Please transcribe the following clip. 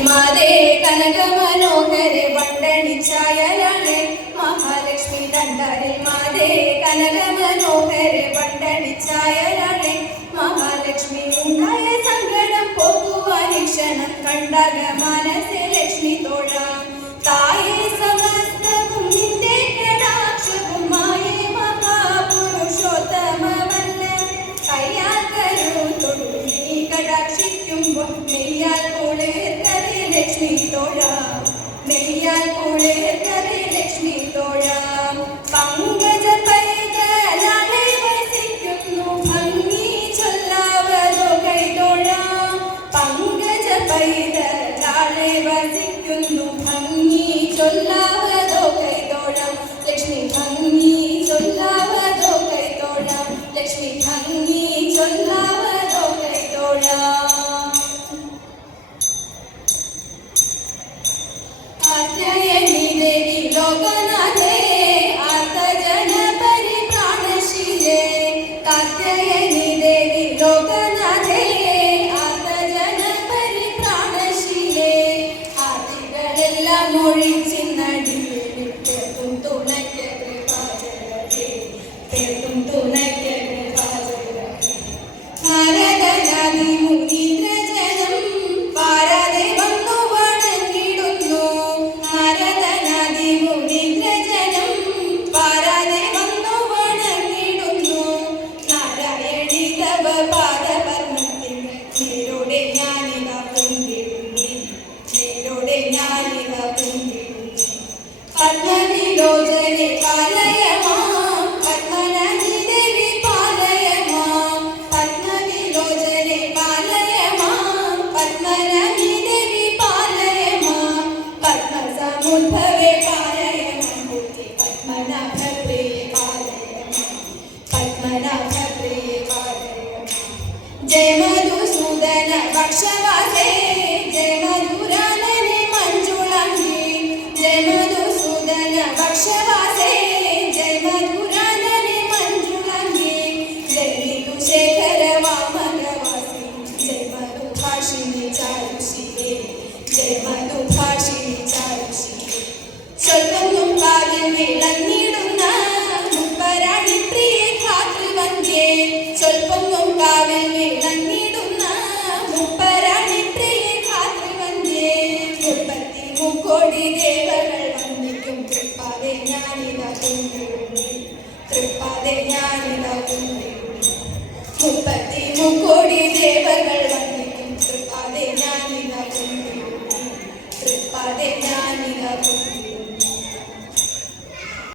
മാതേ കനക മനോഹരെ വണ്ടണിച്ചായലാണ് മഹാലക്ഷ്മി മാതേ കനക മനോഹരെ വണ്ടണിച്ചായലാണ് മഹാലക്ഷ്മി ഉണ്ടായ സങ്കടം പോകുവാൻ ക്ഷണം കണ്ടക മനസ്സെ വസിക്കുന്നു ഭംഗി ചൊല്ലാവതോ കൈതോഴം ലക്ഷ്മി ഭംഗി ചൊല്ലാവതോ കൈതോഴം ലക്ഷ്മി ഭംഗി ചൊല്ലാവതോ കൈതോഴം കാത്യായനി ദേവി ലോകനാഥേ ആർത്തജന പരിപ്രാണശീലേ കാത്യായനി പത്മസമുദ്ഭവേ പാലയമാം ബുദ്ധി പത്മനാഭപ്രിയേ പാലയമാം പത്മനാഭപ്രിയേ പാലയമാം ജയ മധുസൂദന ഭക്ഷവാസേ ജയ മധുരാനനെ മഞ്ജുളാംഗി ജയ മധുസൂദന ഭക്ഷവാസേ ജയ മധുരാനനെ വിളങ്ങിടുന്ന മുപ്പരാണി പ്രിയ ധാതൃവന്ധ്യേ സ്വൽപ്പൊന്നും കാവിൽ വിളങ്ങിടുന്ന മുപ്പരാണി പ്രിയ ധാതൃവന്ധ്യേ മുപ്പത്തി മുക്കോടി ദേവകൾ വന്ദിക്കും. തൃപ്പാതെ ഞാനിതാ തൃപ്പാതെ ഞാനിതാ മുപ്പത്തി മുക്കോടി ദേവകൾ വന്ദിക്കും. തൃപ്പാതെ ഞാനിതാ തൃപ്പാതെ ഞാനിതാ